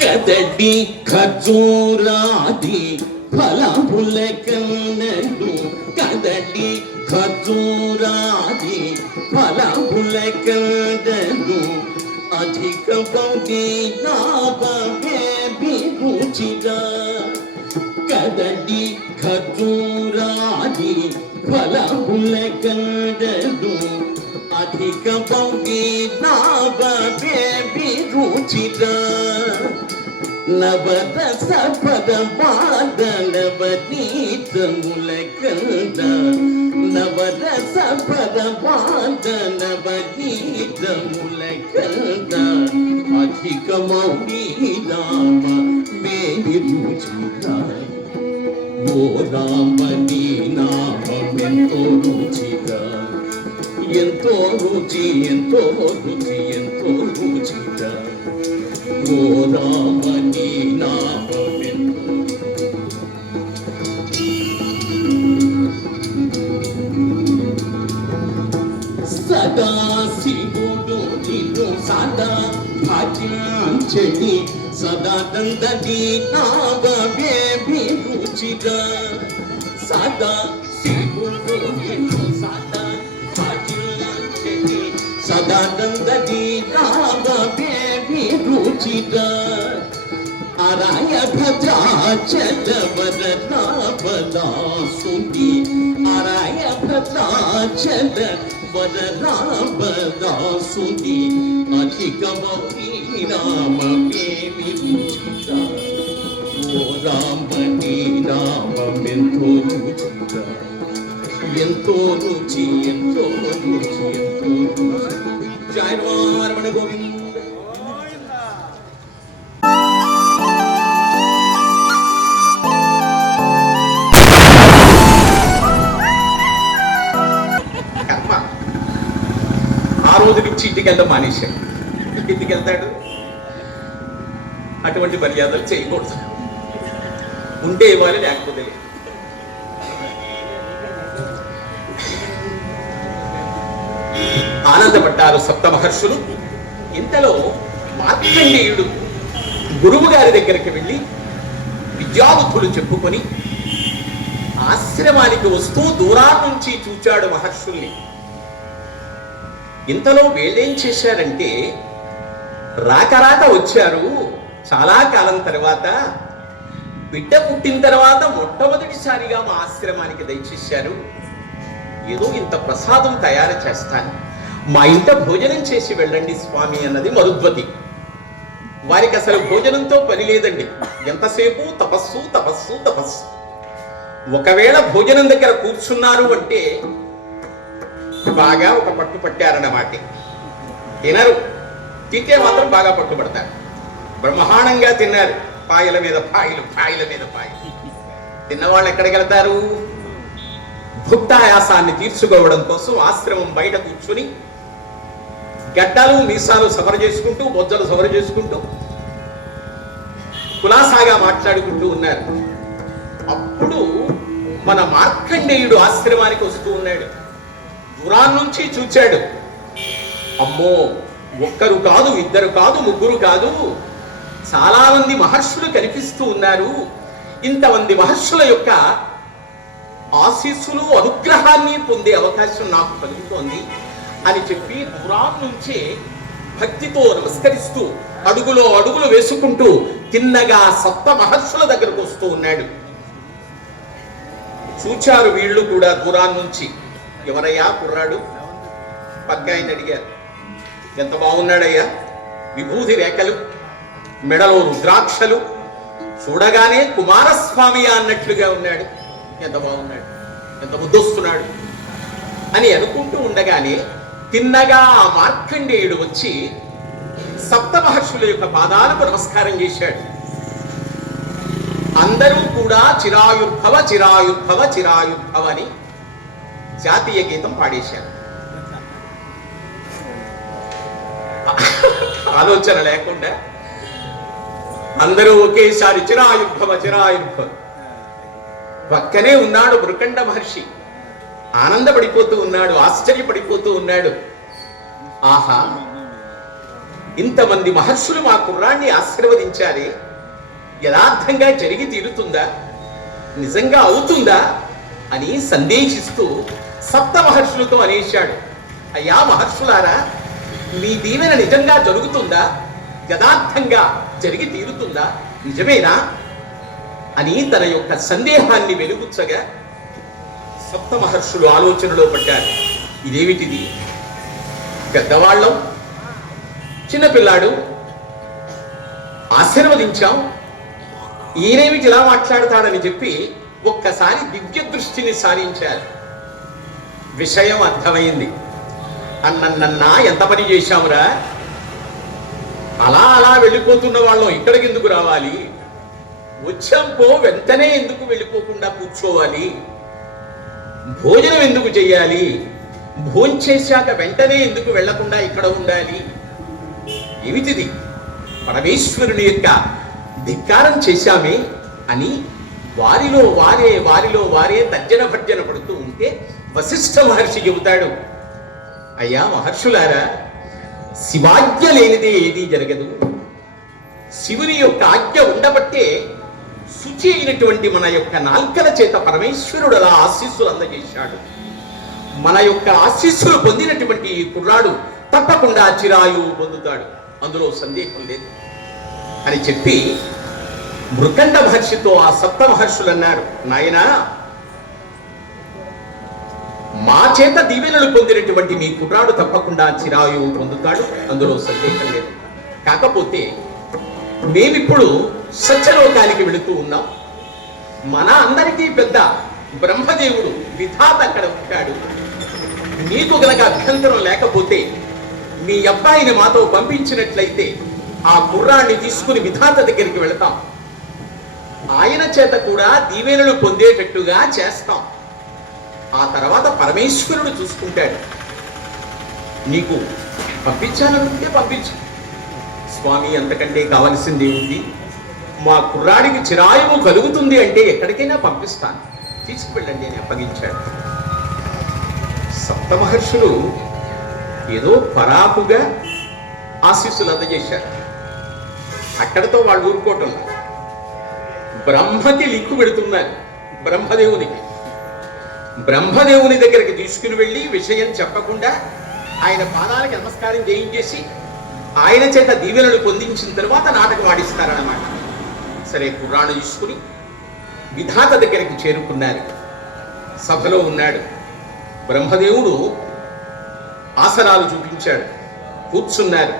కదడి ఖజూరాది ఫలముల కన్నడు కదడి ఖజూరాది ఫలముల కన్నడు అధిక భౌతి నాభే విభూచిగా కదడి ఖజూరాది ఫలముల కన్నడు అధిక భౌతి నాభే విభూచిగా నవరస పదమాద నవనీతముల కంద నవరస పదమాద నవనీతముల కంద అధిక మౌని రామ మేని రుచిత ఓ రామ నీ నామెంతో రుచిత ఎంతో రుచి ఎంతో రుచి ఎంతో రుచిత ఓ రామ నీ నామెంతో సదా శివుడు నిన్ను సదా భజించని సదా దందది నావే రుచిగా సదా శివుడు నిన్ను సదా భజించని సదా దందది నావే రుచిగా అరాయ భద్రాచల వరరామదాసుని అరాయ భద్రాచల వరరామదాసుని అధిక మౌని రామ ప్రేమి రుచిత ఓ రామ నీ నామెంతో రుచిత ఎంతో రుచి ఎంతో రుచి ఎంతో రుచి జయ రమణ గోవింద. రోజు నుంచి ఇంటికి వెళ్తాం మానేశాడు. ఇంటికి వెళ్తాడు, అటువంటి మర్యాదలు చేయకూడదు. ఉంటే ఇవ్వాలి, లేకపోతే లేదు. ఆనందపడ్డారు సప్త మహర్షులు. ఇంతలో మార్కండేయుడు గురువు గారి దగ్గరికి వెళ్ళి విద్యాబుద్ధులు చెప్పుకొని ఆశ్రమానికి వస్తూ దూరాల నుంచి చూచాడు మహర్షుల్ని. ఇంతలో వీళ్ళేం చేశారంటే రాక వచ్చారు. చాలా కాలం తర్వాత బిడ్డ పుట్టిన తర్వాత మొట్టమొదటిసారిగా మా ఆశ్రమానికి దయచేశారు. ఏదో ఇంత ప్రసాదం తయారు చేస్తాను, మా ఇంట భోజనం చేసి వెళ్ళండి స్వామి అన్నది మరుద్వతి. వారికి అసలు భోజనంతో పని లేదండి. ఎంతసేపు తపస్సు తపస్సు తపస్సు. ఒకవేళ భోజనం దగ్గర కూర్చున్నారు అంటే బాగా ఒక పట్టు పట్టారన్నమాట. తినరు, తింటే మాత్రం బాగా పట్టుబడతారు. బ్రహ్మాండంగా తిన్నారు. పాయల మీద పాయలు, పాయల మీద పాయలు. తిన్నవాళ్ళు ఎక్కడికి వెళ్తారు? భుక్తాయాసాన్ని తీర్చుకోవడం కోసం ఆశ్రమం బయట కూర్చుని గడ్డలు మీసాలు సవర చేసుకుంటూ, బొజ్జలు సవర చేసుకుంటూ కులాసాగా మాట్లాడుకుంటూ ఉన్నారు. అప్పుడు మన మార్కండేయుడు ఆశ్రమానికి వస్తూ ఉన్నాడు. దూరాన్ని నుంచి చూచాడు. అమ్మో, ఒక్కరు కాదు, ఇద్దరు కాదు, ముగ్గురు కాదు, చాలా మంది మహర్షులు కనిపిస్తూ ఉన్నారు. ఇంతమంది మహర్షుల యొక్క ఆశీస్సులు, అనుగ్రహాన్ని పొందే అవకాశం నాకు కలుగుతోంది అని చెప్పి దూరాన్ని నుంచే భక్తితో నమస్కరిస్తూ అడుగులో అడుగులు వేసుకుంటూ తిన్నగా సప్త మహర్షుల దగ్గరకు వస్తూ ఉన్నాడు. చూచారు వీళ్ళు కూడా దూరాన్ని నుంచి. ఎవరయ్యా కుర్రాడు? పగ్గాయని అడిగారు. ఎంత బాగున్నాడయ్యా, విభూతి రేఖలు, మెడలో రుద్రాక్షలు, చూడగానే కుమారస్వామి అన్నట్లుగా ఉన్నాడు. ఎంత బాగున్నాడు, ఎంత ముద్దొస్తున్నాడు అని అనుకుంటూ ఉండగానే తిన్నగా ఆ మార్కండేయుడు వచ్చి సప్త మహర్షుల యొక్క పాదాలకు నమస్కారం చేశాడు. అందరూ కూడా చిరాయుర్భవ చిరాయుర్భవ చిరాయుర్భవ అని జాతీయ గీతం పాడేశారు. ఆలోచన లేకుండా అందరూ ఒకేసారి చిరాయుర్భవ చిరాయుర్భవ. పక్కనే ఉన్నాడు మృకండ మహర్షి. ఆనందపడిపోతూ ఉన్నాడు, ఆశ్చర్యపడిపోతూ ఉన్నాడు. ఆహా, ఇంతమంది మహర్షులు మా కుర్రాన్ని ఆశీర్వదించారే, యథార్థంగా జరిగి తీరుతుందా, నిజంగా అవుతుందా అని సందేహిస్తూ సప్త మహర్షులతో అనేశాడు. అయ్యా మహర్షులారా, మీ దీవెన నిజంగా జరుగుతుందా, యథార్థంగా జరిగి తీరుతుందా, నిజమేనా అని తన యొక్క సందేహాన్ని వెలుగుచ్చగా సప్త మహర్షులు ఆలోచనలో పడ్డారు. ఇదేమిటిది, పెద్దవాళ్ళం, చిన్నపిల్లాడు, ఆశీర్వదించాం, ఈయనేమిటి ఇలా మాట్లాడతాడని చెప్పి ఒక్కసారి దివ్య దృష్టిని సారించారు. విషయం అర్థమైంది. అన్నన్నా ఎంత పని చేశామురా, అలా అలా వెళ్ళిపోతున్న వాళ్ళం ఇక్కడికి ఎందుకు రావాలి, వచ్చాంపో వెంటనే ఎందుకు వెళ్ళిపోకుండా కూర్చోవాలి, భోజనం ఎందుకు చెయ్యాలి, భోంచేశాక వెంటనే ఎందుకు వెళ్లకుండా ఇక్కడ ఉండాలి, ఏమిటిది, పరమేశ్వరుని యొక్క ధిక్కారం చేశామే అని వారిలో వారే తర్జన భర్జన పడుతూ ఉంటే వశిష్ఠ మహర్షి చెబుతాడు, అయ్యా మహర్షులారా, శివాజ్ఞ లేనిదే ఏదీ జరగదు. శివుని యొక్క ఆజ్ఞ ఉండబట్టే శుచి అయినటువంటి మన యొక్క నాల్కల చేత పరమేశ్వరుడు అలా ఆశీస్సులు అందజేశాడు. మన యొక్క ఆశీస్సులు పొందినటువంటి ఈ కుర్రాడు తప్పకుండా చిరాయువు పొందుతాడు, అందులో సందేహం లేదు అని చెప్పి మృకండ మహర్షితో ఆ సప్త మహర్షులు అన్నారు, నాయనా, మా చేత దీవెనలు పొందినటువంటి మీ కుర్రాడు తప్పకుండా చిరాయువు పొందుతాడు, అందులో సందేహం లేదు. కాకపోతే మేమిప్పుడు సత్యలోకానికి వెళుతూ ఉన్నాం. మన అందరికీ పెద్ద బ్రహ్మదేవుడు విధాత అక్కడ ఉంటాడు. మీకు గనక అభ్యంతరం లేకపోతే మీ అబ్బాయిని మాతో పంపించినట్లయితే ఆ కుర్రాన్ని తీసుకుని విధాత దగ్గరికి వెళతాం, ఆయన చేత కూడా దీవెనలు పొందేటట్టుగా చేస్తాం. ఆ తర్వాత పరమేశ్వరుడు చూసుకుంటాడు. నీకు పంపించాలనుకుంటే పంపించు స్వామి, అంతకంటే కావలసింది ఉంది, మా కుర్రాడికి చిరాయువు కలుగుతుంది అంటే ఎక్కడికైనా పంపిస్తాను, తీసుకువెళ్ళండి అని అప్పగించాడు. సప్త మహర్షులు ఏదో పరాపుగా ఆశీస్సులు అందజేశారు. అక్కడతో వాళ్ళు ఊరుకోవటం, బ్రహ్మకి లిక్కు పెడుతున్నారు. బ్రహ్మదేవుని దగ్గరికి తీసుకుని వెళ్ళి విషయం చెప్పకుండా ఆయన పాదాలకి నమస్కారం చేయించేసి ఆయన చేత దీవెనలు పొందించిన తర్వాత నాటకం ఆడిస్తారన్నమాట. సరే, కుర్రాడు తీసుకుని విధాత దగ్గరికి చేరుకున్నారు. సభలో ఉన్నాడు. బ్రహ్మదేవుడు ఆసనాలు చూపించాడు, కూర్చున్నారు.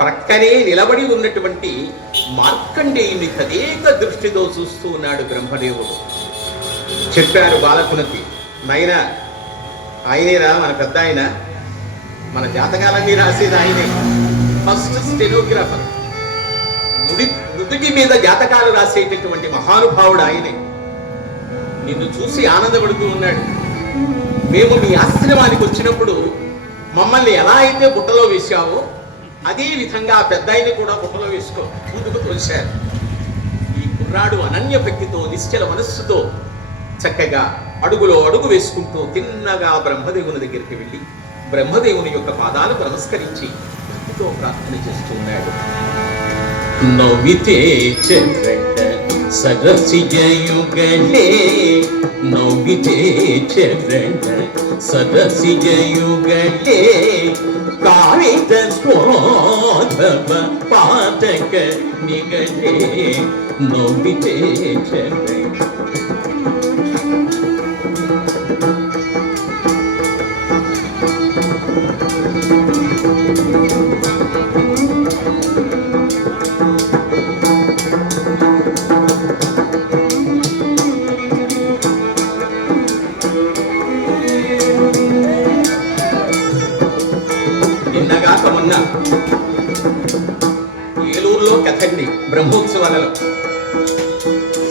ప్రక్కనే నిలబడి ఉన్నటువంటి మార్కండేయుని తదేక దృష్టితో చూస్తూ ఉన్నాడు బ్రహ్మదేవుడు. చెప్పారు బాలకునికి, నాయనా, ఆయనేరా మన పెద్ద ఆయన, మన జాతకాలన్నీ రాసేది ఆయనే, ఫస్ట్ స్టెనోగ్రాఫర్, నుదుటి మీద జాతకాలు రాసేటటువంటి మహానుభావుడు ఆయనే. నిన్ను చూసి ఆనందపడుతూ ఉన్నాడు. మేము మీ ఆశ్రమానికి వచ్చినప్పుడు మమ్మల్ని ఎలా అయితే బుట్టలో వేశావో అదే విధంగా ఆ పెద్ద ఆయన్ని కూడా బుట్టలో వేసుకో ముందుకు తోశారు. ఈ కుర్రాడు అనన్య భక్తితో నిశ్చల మనస్సుతో చక్కగా అడుగులో అడుగు వేసుకుంటూ తిన్నగా బ్రహ్మదేవుని దగ్గరికి వెళ్ళి బ్రహ్మదేవుని యొక్క పాదాలకు నమస్కరించి భక్తితో ప్రార్థన చేస్తున్నాడు. నవ్వితే చంద్రక సరసిజయుగలే, నవ్వితే చంద్రక సరసిజయుగలే, కావిత స్వాధవ పాతక నిగలే, నవ్వితే చంద్రక. ఏలూరులో కథండి, బ్రహ్మోత్సవాలలో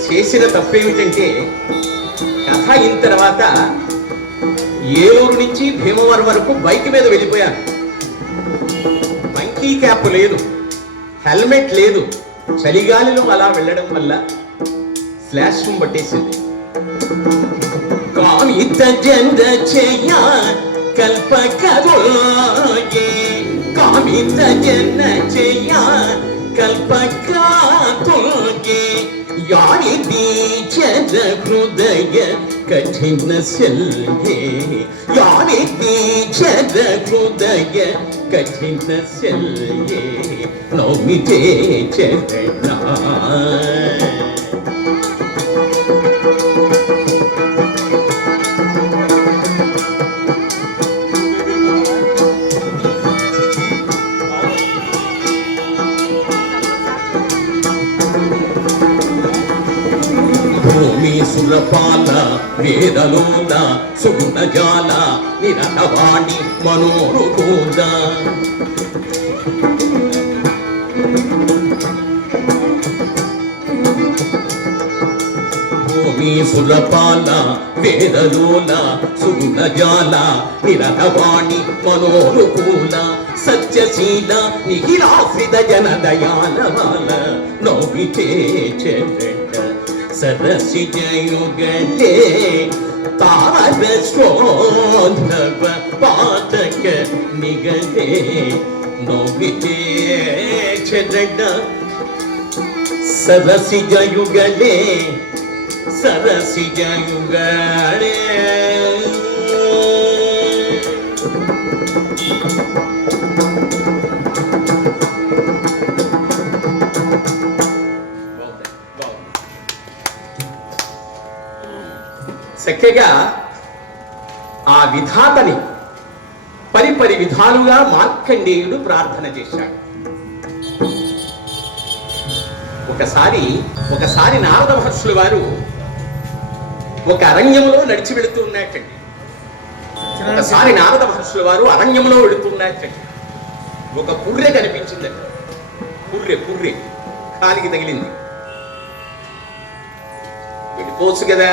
చేసిన తప్పేమిటంటే, కథ అయిన తర్వాత ఏలూరు నుంచి భీమవరం వరకు బైక్ మీద వెళ్ళిపోయాను. మంకీ క్యాప్ లేదు, హెల్మెట్ లేదు, చలిగాలిలో అలా వెళ్ళడం వల్ల ఫ్లాష్ రూమ్ పట్టేసింది. కామిత జంద చెయ్య కల్పకరోగే, కామిత అమిత జన జయ కల్పకాతుల్గే యాని దీచద హృదయ కఠిన శల్యే యాని దీచద హృదయ కఠిన శల్యే నౌమితే చరణ సురపాల వేదలోల సుగుణజాల నిరతవాణి మనోరుకూల భూమి సురపాల వేదలోల సుగుణజాల నిరతవాణి మనోరుకూల సత్యశీల నిఖిలాశ్రిత జనదయాలవాల నౌమితే చరణ సరసిజయుగలే తారశోధవ పాతక నిగలే నోవితే చరణ సరసిజయుగలే సరసిజయుగలే చక్కగా ఆ విధాతని పరిపరి విధాలుగా మార్కండేయుడు ప్రార్థన చేశాడు. ఒకసారి నారద మహర్షుల వారు ఒక అరణ్యంలో నడిచి వెళుతూ ఉన్నట్టండి. ఒకసారి నారద మహర్షుల వారు అరణ్యంలో వెళుతున్నట్టండి. ఒక పుర్రె కనిపించిందండి. పుర్రె కాలికి తగిలింది. వెళ్ళిపోవచ్చు కదా,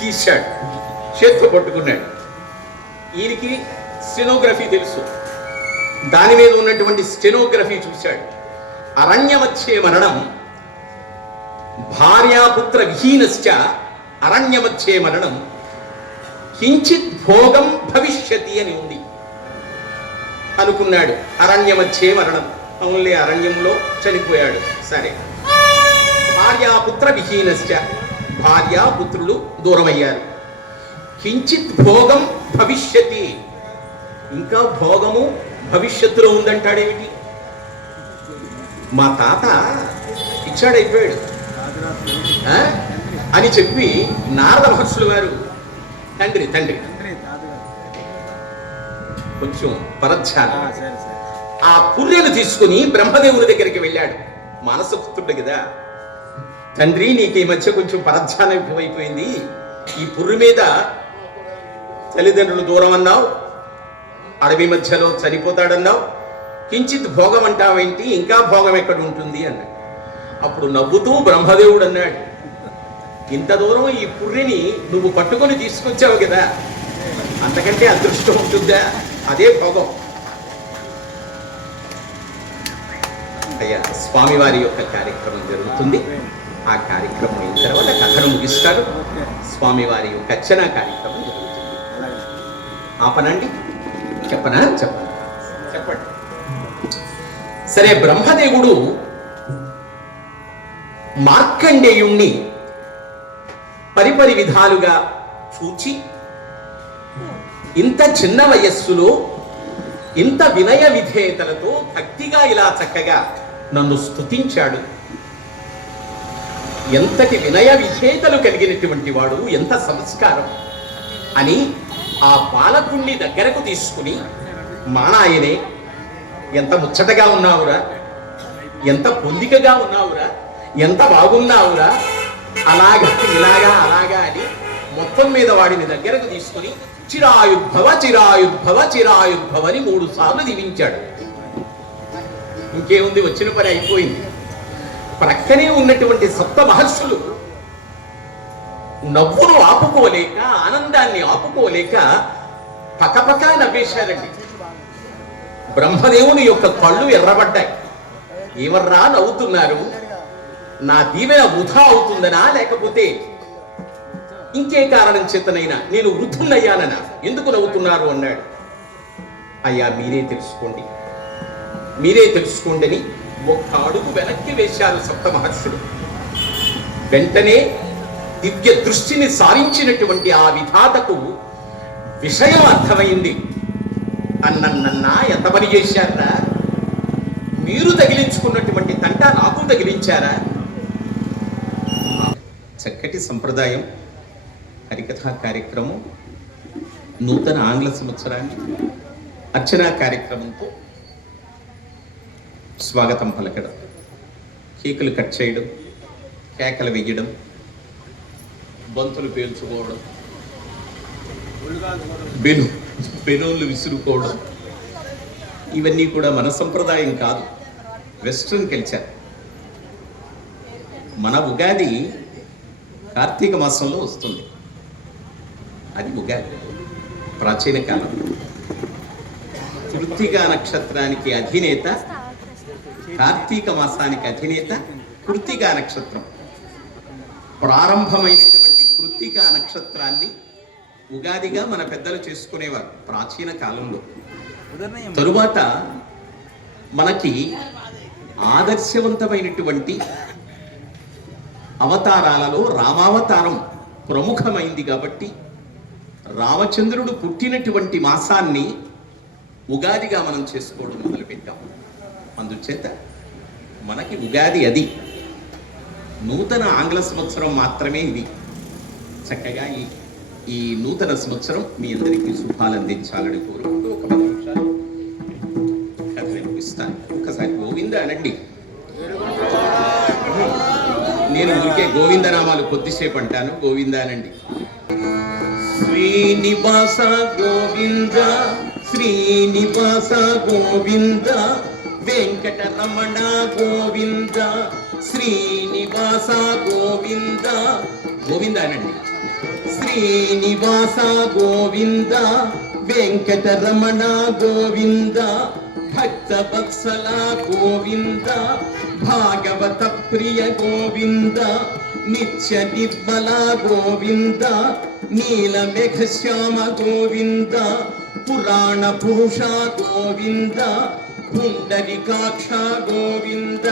తీశాడు, చేత్తో పట్టుకున్నాడు. ఈయనకి స్టెనోగ్రఫీ తెలుసు. దాని మీద ఉన్నటువంటి స్టెనోగ్రఫీ చూశాడు. అరణ్యమధ్యే మరణం భార్యాపుత్ర విహీనశ్చ అరణ్యమధ్యే మరణం కించిత్ భోగం భవిష్యతి అని ఉంది అనుకున్నాడు. అరణ్యమధ్యే మరణం, అవునులే అరణ్యంలో చనిపోయాడు. సరే, భార్యాపుత్ర విహీనశ్చ భార్యాపుత్రులు దూరమయ్యారు. కించిత్ భోగం భవిష్యతి, ఇంకా భోగము భవిష్యత్తులో ఉందంటాడేమిటి? మా తాత ఇచ్చాడైపోయాడు అని చెప్పి నారద మహర్షుల వారు తండ్రి కొంచెం పరధ్యానం ఆ పుర్రెను తీసుకుని బ్రహ్మదేవుని దగ్గరికి వెళ్ళాడు. మానసపుత్రుడు కదా, తండ్రి నీకు ఈ మధ్య కొంచెం పరధ్యానం ఎక్కువైపోయింది. ఈ పుర్రె మీద తల్లిదండ్రులు దూరం అన్నావు, అడవి మధ్యలో చనిపోతాడన్నావు, కించిత్ భోగం అంటావేంటి, ఇంకా భోగం ఎక్కడ ఉంటుంది అన్నాడు. అప్పుడు నవ్వుతూ బ్రహ్మదేవుడు అన్నాడు, ఇంత దూరం ఈ పుర్రెని నువ్వు పట్టుకొని తీసుకొచ్చావు కదా, అంతకంటే అదృష్టం ఉంటుందా? అదే భోగం. అయ్యా, స్వామివారి యొక్క కార్యక్రమం జరుగుతుంది. ఆ కార్యక్రమం అయిన తర్వాత కథను ముగిస్తారు. స్వామివారి యొక్క అర్చన కార్యక్రమం జరుగుతుంది. ఆపనండి, చెప్పనా? చెప్పండి. సరే, బ్రహ్మదేవుడు మార్కండేయుణ్ణి పరిపరి విధాలుగా చూచి ఇంత చిన్న వయస్సులో ఇంత వినయ విధేయతలతో భక్తిగా ఇలా చక్కగా నన్ను స్తుతించాడు. ఎంతటి వినయ విధేయతలు కలిగినటువంటి వాడు, ఎంత సంస్కారం అని ఆ బాలకుణ్ణి దగ్గరకు తీసుకుని, మా నాయనే ఎంత ముచ్చటగా ఉన్నావురా, ఎంత పొందికగా ఉన్నావురా, ఎంత బాగున్నావురా, అలాగా ఇలాగా అలాగా అని మొత్తం మీద వాడిని దగ్గరకు తీసుకుని చిరాయుర్భవ చిరాయుర్భవ చిరాయుర్భవ అని 3 సార్లు దీవించాడు. ఇంకేముంది, వచ్చిన పని అయిపోయింది. ప్రక్కనే ఉన్నటువంటి సప్త మహర్షులు నవ్వును ఆపుకోలేక, ఆనందాన్ని ఆపుకోలేక పకపక నవ్వేశారండి. బ్రహ్మదేవుని యొక్క కళ్ళు ఎర్రబడ్డాయి. ఏవర్రా నవ్వుతున్నారు? నా దీవెన వృధా అవుతుందనా, లేకపోతే ఇంకే కారణం చేతనైనా నేను వృద్ధున్నయ్యాననా? ఎందుకు నవ్వుతున్నారు అన్నాడు. అయ్యా మీరే తెలుసుకోండి అని ఒక్క అడుగు వెనక్కి వేశారు సప్త మహర్షులు. వెంటనే దివ్య దృష్టిని సారించినటువంటి ఆ విధాతకు విషయం అర్థమైంది. అన్నన్నా ఎంత పని చేశారా, మీరు తగిలించుకున్నటువంటి తంట నాకు తగిలించారా? చక్కటి సంప్రదాయం హరికథా కార్యక్రమం, నూతన ఆంగ్ల సంవత్సరాన్ని అర్చనా కార్యక్రమంతో స్వాగతం పలకడం, కేకులు కట్ చేయడం, కేకలు వేయడం, బంతులు పేల్చుకోవడం, బెలూన్లు విసురుకోవడం, ఇవన్నీ కూడా మన సంప్రదాయం కాదు, వెస్ట్రన్ కల్చర్. మన ఉగాది కార్తీక మాసంలో వస్తుంది. అది ఉగాది ప్రాచీన కాలం. కృత్తికా నక్షత్రానికి అధినేత, కార్తీక మాసానికి అధినేత కృత్తికా నక్షత్రం. ప్రారంభమైనటువంటి కృత్తికా నక్షత్రాన్ని ఉగాదిగా మన పెద్దలు చేసుకునేవారు ప్రాచీన కాలంలో. తరువాత మనకి ఆదర్శవంతమైనటువంటి అవతారాలలో రామావతారం ప్రముఖమైంది కాబట్టి రామచంద్రుడు పుట్టినటువంటి మాసాన్ని ఉగాదిగా మనం చేసుకోవడం మొదలుపెట్టాం. అందుచేత మనకి ఉగాది అది, నూతన ఆంగ్ల సంవత్సరం మాత్రమే ఇది. చక్కగా ఈ నూతన సంవత్సరం మీ అందరికీ శుభాలు అందించాలని కోరుకుంటూ ఒక 10 నిమిషాలు కథ వినిపిస్తాను. ఒకసారి గోవింద అనండి. నేను ఊరికే గోవిందనామాలు కొద్దిసేపు అంటాను, గోవింద అనండి. శ్రీనివాస గోవింద, శ్రీనివాస గోవింద, వెంకటరమణ గోవింద, శ్రీనివాస గోవింద. గోవింద అనండి. శ్రీనివాస గోవింద, వెంకటరమణ గోవింద, భక్తవత్సల గోవింద, భాగవత ప్రియ గోవింద, నిత్య నిర్మల గోవింద, నీలమేఘ శ్యామ గోవింద, పురాణ పురుష గోవింద, పుండరీకాక్ష గోవింద,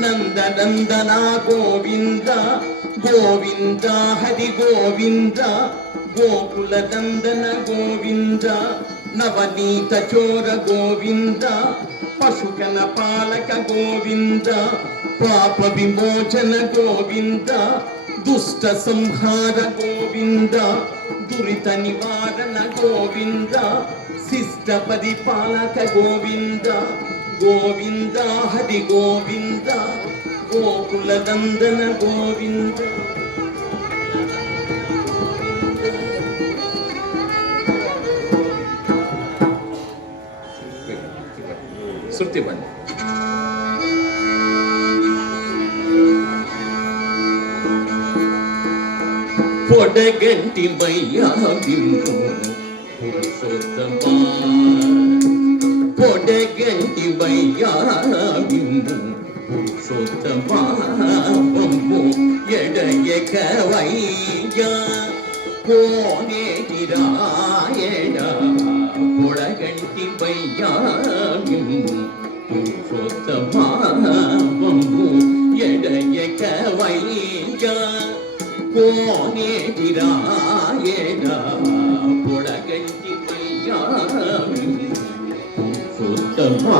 నందనందన గోవింద, గోవింద హరి గోవింద, గోకుల నందన గోవింద, నవనీత చోర గోవింద, పశుకన పాలక గోవింద, పాప విమోచన గోవింద, దుష్ట సంహార గోవింద, దురిత నివారణ గోవింద, శిష్ట పరిపాలక గోవింద, గోవింద హరి గోవింద, గోకుల నందన గోవింద. శృతి బండి. పొడగంటి మయ్యా బిందు పురుషోత్తమా, పొడగంటి మయ్యా బిందు పురుషోత్తమా, పంపు ఎడయక వయ్యా కోనేటి రాయణ, పొడగంటి మయ్యా బిందు పురుషోత్తమా, పంపు ఎడయక వయ్యా కోనేటి రాయణ, పొడగంటి మయ్యా పురుషోత్తమా.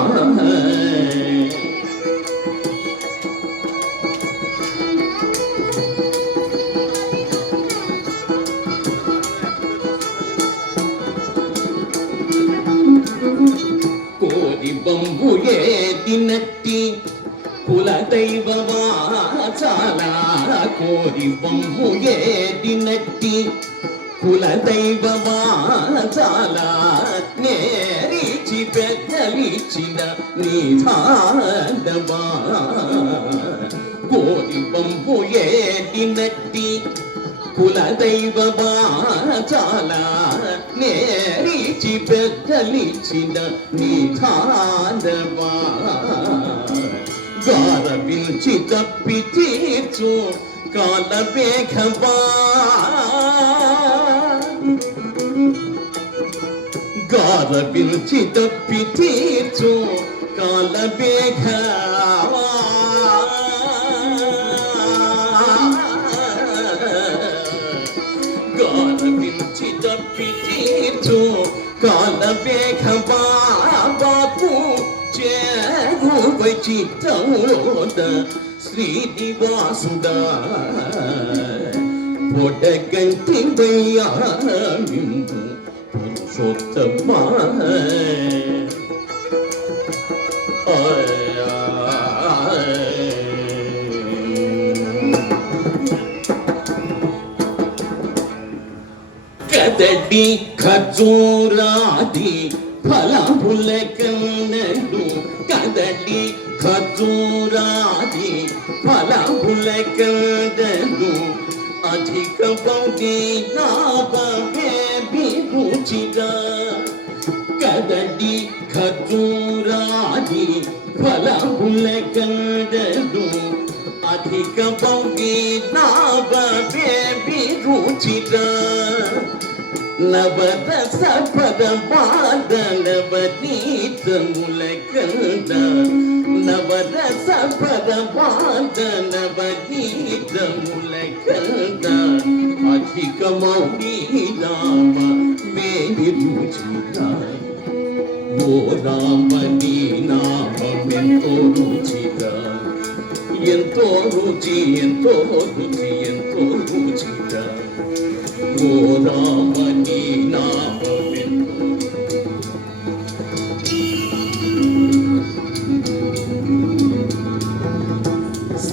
కోరి బంబు ఏదినట్టి కుల దైవమా చాలా, కోరి బంబు ఏదినట్టి కుల దైవమా చాలా, నేరిచి పెద్దలిచిన నిధానమా. కోరి బంబు ఏదినట్టి కుల దైవమా చాలా, నేరిచి పెద్దలిచిన నిధానమా. గారవించి తప్పి తీర్చు కాలమేఘమా, గారవించి తప్పి తీర్చు కాలబేఘ గారవించి తప్పి తీర్చు కాలబేఘ బాబాకు చేరువై చిత్తోద శ్రీనివాసుడా పొడగంటి వయ్యామిందు పురుషోత్తమా కదడి ఖజూరాది ఫలముల కన్నడు కదడి ఖజూరాది ఫలముల కన్నడు అధిక భౌతి నాభిరుచిగా కదడి ఖజూరాది ఫలముల కన్నడు అధిక భౌతి నాభిరుచిగా నవరస పదమాద నవనీతముల కంద నవరస పదమాద నవనీతముల కంద అధిక మౌని రామ మేని రుచిగా ఓ రామ నీ నామెంతో రుచిగా ఎంతో రుచి ఎంతో రుచి ఎంతో రుచిగా ఓ రామ నీ నామమెంతో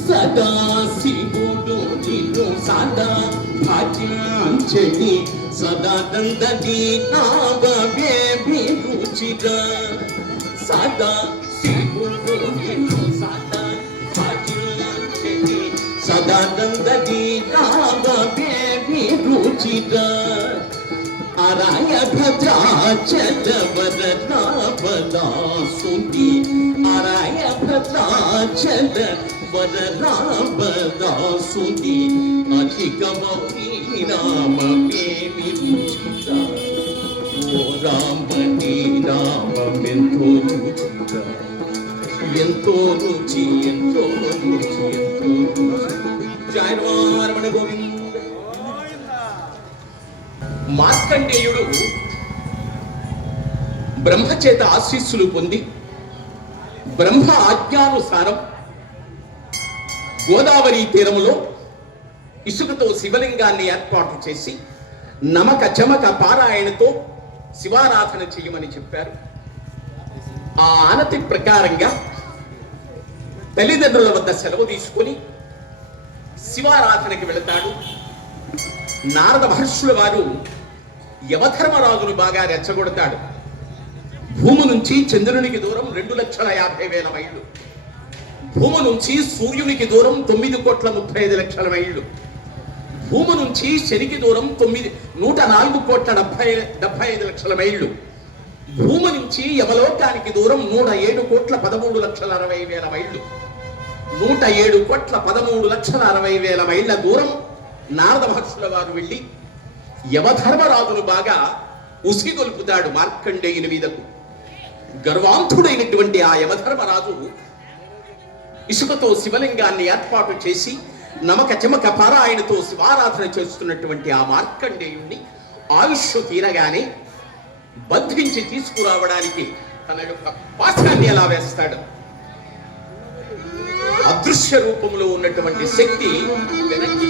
సదా శివుడు నిన్ను సదా భజించని సదానందని నామభిరుచిగా సదా శివుడు నిన్ను సదా భజించని సదానందని నామభిరుచిగా అరాయ భద్రాచల వరరామదాసుని అరాయ భద్రాచల వరరామదాసుని అధిక మౌని రామ మేమి రుచిగా ఓ రామ నీ నామెంతో రుచిగా ఎంతో రుచి ఎంతో రుచి ఎంతో రుచి జయ రమణ గోవింద. మార్కండేయుడు బ్రహ్మచేత ఆశీస్సులు పొంది బ్రహ్మ ఆజ్ఞానుసారం గోదావరి తీరములో ఇసుకతో శివలింగాన్ని ఏర్పాటు చేసి నమక చమక పారాయణతో శివారాధన చేయమని చెప్పారు. ఆ ఆనతి ప్రకారంగా తల్లిదండ్రుల వద్ద సెలవు తీసుకొని శివారాధనకి వెళతాడు. నారద మహర్షుల వారు యమధర్మరాజును బాగా రెచ్చగొడతాడు. భూమి నుంచి చంద్రునికి దూరం 2,50,000 మైళ్ళు, భూమి నుంచి సూర్యునికి దూరం 9,35,00,000 మైళ్ళు, భూమి నుంచి శనికి దూరం 104,75,00,000 మైళ్ళు, భూమి నుంచి యమలోకానికి దూరం 107,13,60,000 మైళ్ళు, 107,13,60,000 మైళ్ళ దూరం నారద మహర్షుల వారు వెళ్ళి యమధర్మరాజును బాగా ఉసిగొల్పుతాడు మార్కండేయుని మీదకు. గర్వాంతుడైనటువంటి ఆ యమధర్మరాజు ఇసుకతో శివలింగాన్ని ఏర్పాటు చేసి నమక చమక పారాయణతో శివారాధన చేస్తున్నటువంటి ఆ మార్కండేయుణ్ణి ఆయుష్ తీరగానే బంధించి తీసుకురావడానికి తన యొక్క పాశాన్ని ఎలా వేస్తాడు. అదృశ్య రూపంలో ఉన్నటువంటి శక్తి వెనక్కి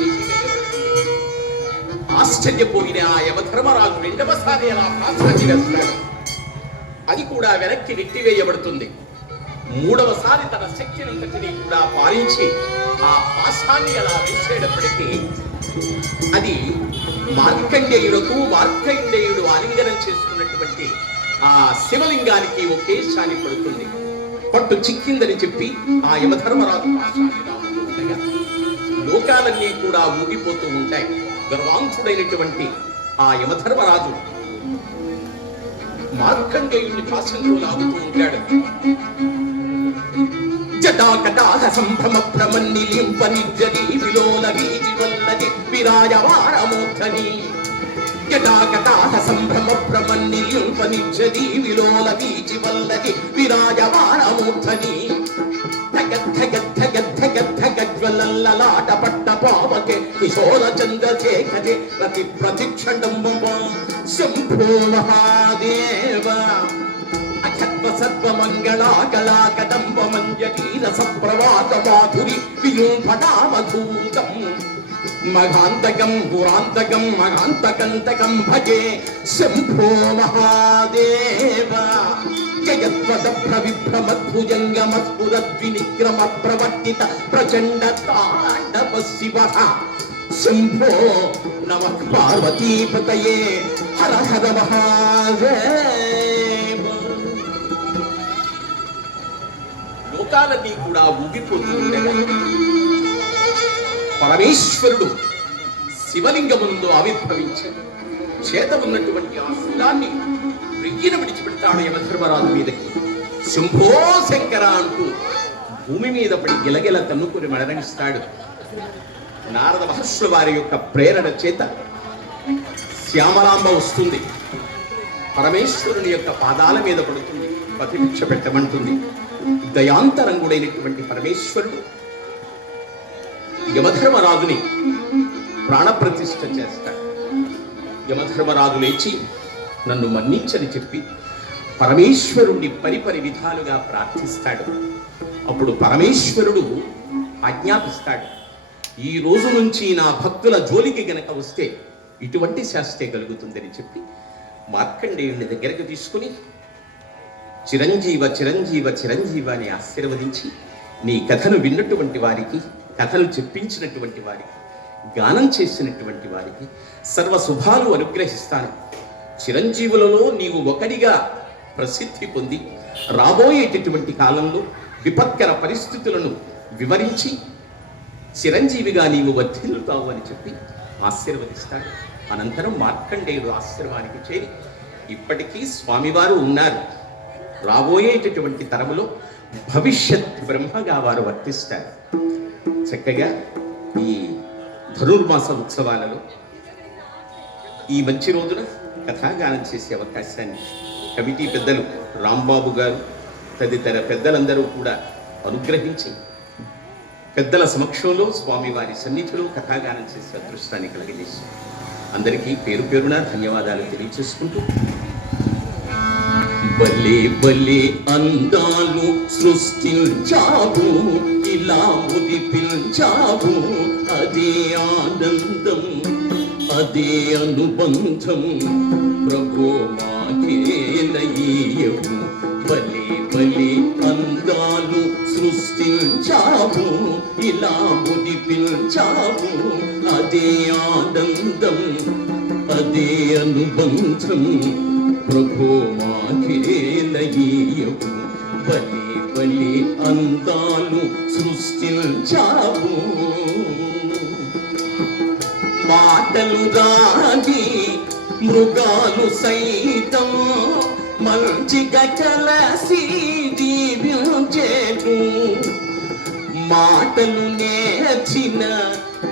ఆశ్చర్యపోయిన ఆ యమధర్మరాజు రెండవసారి అలా పాశాన్ని వేస్తాడు. అది కూడా వెనక్కి నెట్టివేయబడుతుంది. మూడవసారి తన శక్తినంతటినీ కూడా పాలించి ఆ పాశాన్ని అలా వేసేటప్పటికీ అది మార్కండేయుడు ఆలింగనం చేసుకున్నటువంటి ఆ శివలింగానికి ఒకేసారి పడుతుంది. పట్టు చిక్కిందని చెప్పి ఆ యమధర్మరాజు పాశాన్ని రాముతూ ఉండగా లోకాలన్నీ కూడా ఊగిపోతూ ఉంటాయి. గర్వాంతుడైనటువంటి ఆ యమధర్మరాజు మార్కండేయుని పాశంలో లాగుతూ ఉంటాడు. జటాకటాహ సంభ్రమ భ్రమన్నిలింప నిర్జరీ విలోల వీజి వల్లది విరాజమానమూర్ధని జటాకటాహ సంభ్రమ భ్రమన్నిల్పనిచ్చది విలోల వీచి వల్లది విరాజమానమూర్ధని జ్వలల్లలాట పట్ట పావకే కిశోర చంద్రశేఖరే ప్రతి ప్రతిక్షణం శంభో మహాదేవ అఖత్వ సర్వ మంగళాకళా కదంబ మంజటీర సప్రవాత మాధురి విజృంభణామధూతం మఘాంతకం పురాంతకం మఘాంతకంతకం భజే శంభో మహాదేవ జయత్వద ప్రవిభ్రమద్భుజంగమస్ఫురద్వినిక్రమ ప్రవర్తిత ప్రచండ తాండవ శివ శంభో నమః పార్వతీపతయే హర హర మహాదేవ. లోకాలన్నీ కూడా ఊగిపోతుండగా పరమేశ్వరుడు శివలింగముందు ఆవిర్భవించాడు. చేత ఉన్నటువంటి ఆ శూలాన్ని రియ్యిన విడిచిపెడతాడు యమధర్మరాజు మీదకి. శంభో శంకర అంటూ భూమి మీద పడి గిలగిల తన్నుకుని మరణిస్తాడు. నారద మహర్షుల వారి యొక్క ప్రేరణ చేత శ్యామలాంబ వస్తుంది. పరమేశ్వరుని యొక్క పాదాల మీద పడుతుంది, ప్రతిభిక్ష పెట్టమంటుంది. దయాంతరంగుడైనటువంటి పరమేశ్వరుడు యమధర్మరాజుని ప్రాణప్రతిష్ఠ చేస్తాడు. యమధర్మరాజు లేచి నన్ను మన్నించని చెప్పి పరమేశ్వరుణ్ణి పరిపరి విధాలుగా ప్రార్థిస్తాడు. అప్పుడు పరమేశ్వరుడు ఆజ్ఞాపిస్తాడు, ఈ రోజు నుంచి నా భక్తుల జోలికి గనక వస్తే ఇటువంటి శాస్త్రే కలుగుతుందని చెప్పి మార్కండేయుని దగ్గరకు తీసుకుని చిరంజీవ చిరంజీవ చిరంజీవ అని ఆశీర్వదించి, నీ కథను విన్నటువంటి వారికి, కథలు చెప్పించినటువంటి వారికి, గానం చేసినటువంటి వారికి సర్వ శుభాలు అనుగ్రహిస్తాను. చిరంజీవులలో నీవు ఒకడిగా ప్రసిద్ధి పొంది రాబోయేటటువంటి కాలంలో విపత్కర పరిస్థితులను వివరించి చిరంజీవిగా నీవు వర్ధిల్లుతావు అని చెప్పి ఆశీర్వదిస్తాడు. అనంతరం మార్కండేయుడు ఆశ్రమానికి చేరి, ఇప్పటికీ స్వామివారు ఉన్నారు, రాబోయేటటువంటి తరములో భవిష్యత్ బ్రహ్మగా వారు వర్తిస్తారు. చక్కగా ఈ ధనుర్మాస ఉత్సవాలలో ఈ మంచి రోజున కథాగానం చేసే అవకాశాన్ని కమిటీ పెద్దలు రాంబాబు గారు తదితర పెద్దలందరూ కూడా అనుగ్రహించి పెద్దల సమక్షంలో స్వామివారి సన్నిధిలో కథాగానం చేసే అదృష్టాన్ని కలిగజేసి అందరికీ పేరు పేరున ధన్యవాదాలు తెలియచేసుకుంటూ, బలే బలే అందాలు సృష్టించావు, ఇలా ముదిపించావు, అదే ఆనందం అదే అనుబంధం, ప్రభో మాకేలయ్యవు. బలే బలే అందాలు సృష్టించావు, ఇలా ముదిపించావు, అదే ఆనందం అదే అనుబంధం, ప్రభో మాకేలయ్యవు. బలే బలే అందాలు సృష్టించావు. మాటలు రాని మృగాలు సైతం మంచిగా కలసి దీవించేను, మాటలు నేర్చిన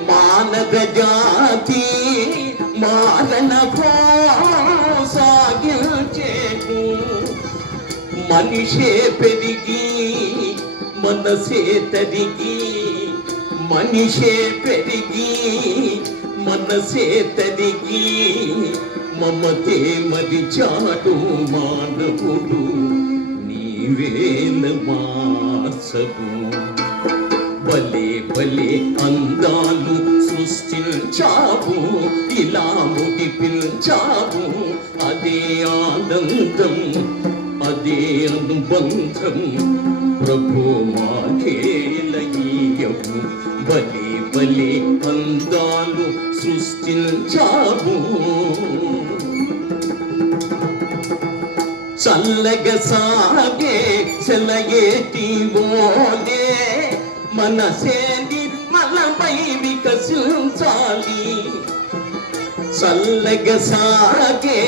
మానవ జాతి మారణ సాగించేను. మనిషే పెరిగి మనసే తరిగి, మనిషే పెరిగి మనసే తరిగి, మమతే మరిచాడు మానవుడు, నీవేల మాసము. బలే బలే అందాలు సృష్టించావు, ఇలా ముడిపించావు, అదే ఆనందం అదే అనుబంధం, ప్రభో మాకేలయ్యవు. బలే బలే అందాలు సృష్టించావు. చల్లగా సాగే సెలయేటి ఓలే మనసే నిర్మలమై వికసించాలి. చల్లగా సాగే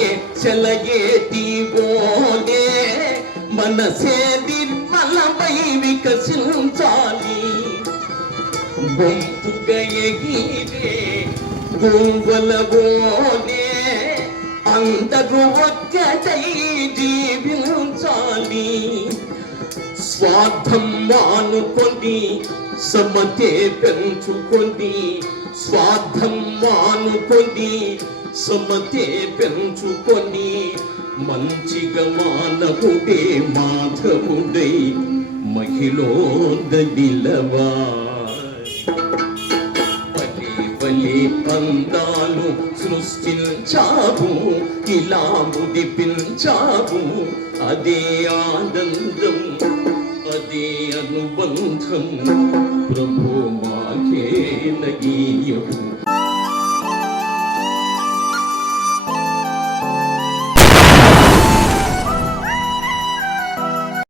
సెలయేటి ఓలే మనసే నిర్మలమై వికసించాలి. బొంపుగా ఎగిరే గోవల ఓలే అందరూ ఒక్కటై జీవించాలి. స్వార్థం మానుకొని సమతే పెంచుకొని, స్వార్థం మానుకొని సమతే పెంచుకొని, మంచిగా మానవుడే మాధవుడై మహిళోదనిలవా. బలి అందాలు సృష్టించావు, ఇలా ముడిపించావు, అదే ఆనందం, అదే అనుబంధం. ప్రభు మాకే నగీయవు.